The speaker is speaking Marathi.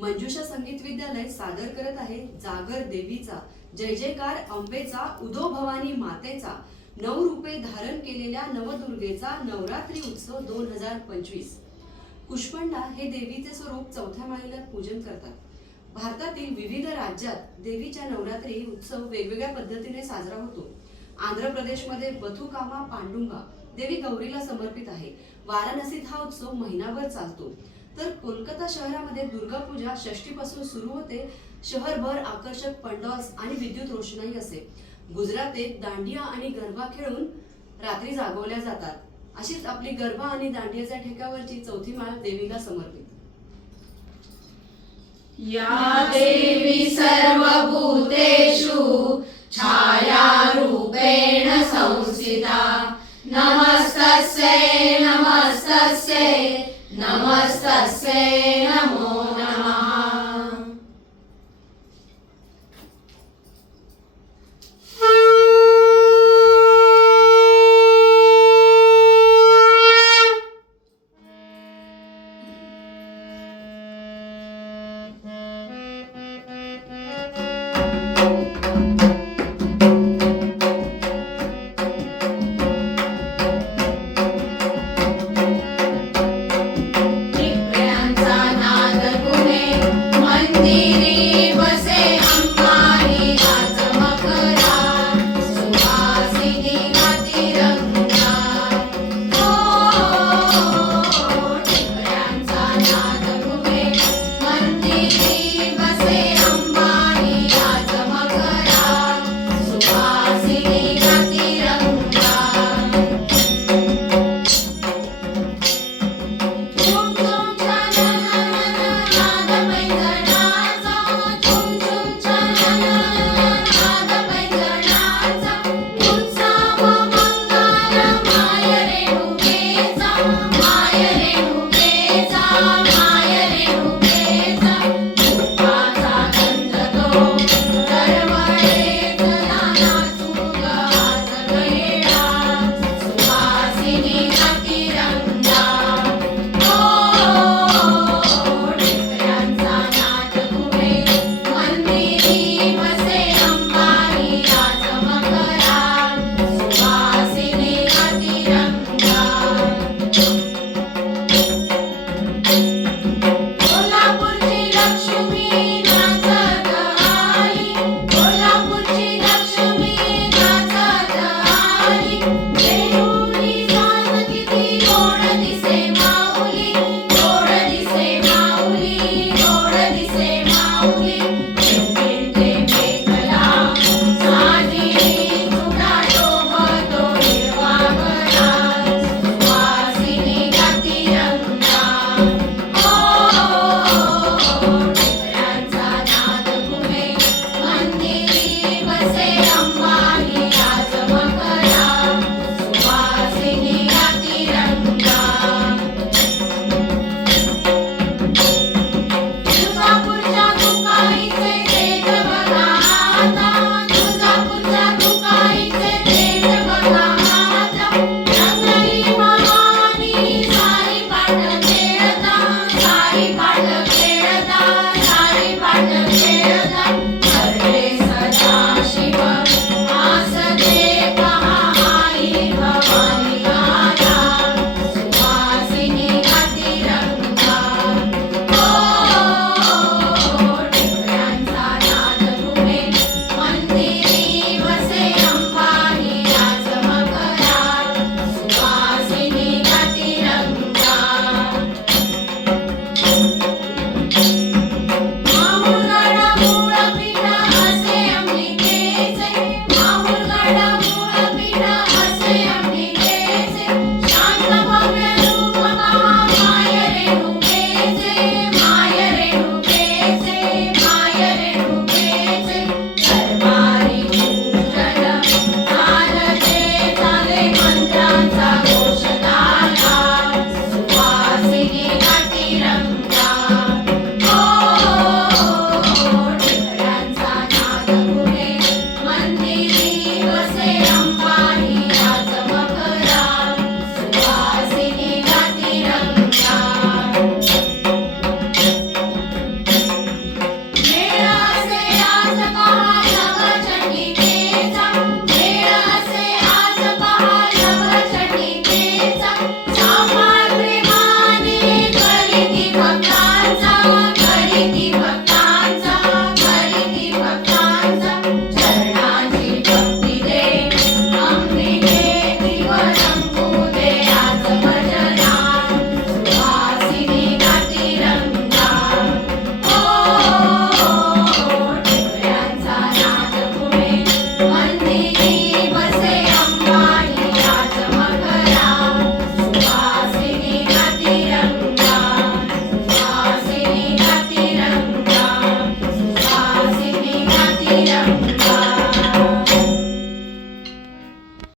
मंजुषा संगीत विद्यालय सादर करत आहे जागर देवीचा. जय जयकार अंबेचा उदो भवानी मातेचा. नऊ रूपे धारण केलेल्या नवदुर्गेचा नवरात्री उत्सव दोन हजार पंचवीस. कुष्पंडा हे देवीचे स्वरूप चौथ्या माळीला पूजन करतात. भारतातील विविध राज्यात देवीच्या नवरात्री उत्सव वेगवेगळ्या पद्धतीने साजरा होतो. आंध्र प्रदेशमध्ये बथुकामा पांडुंगा देवी गौरीला समर्पित आहे. वाराणसीत हा उत्सव महिनाभर चालतो. तर कोलकाता शहरामध्ये दुर्गा पूजा षष्टीपासून सुरू होते. शहरभर आकर्षक पंडॉल्स आणि विद्युत रोषणाई असे. गुजरातेत दांडिया आणि गरबा खेळून रात्री जागवल्या जातात. अशीच आपली गरबा आणि दांडियाच्या ठेक्यावरची चौथी माळ देवीला समर्पित. या देवी सर्वभूतेषु छायारूपेण संस्थिता. नमस्तस्यै नमस्तस्यै. नमस्तस्यै नमो नमः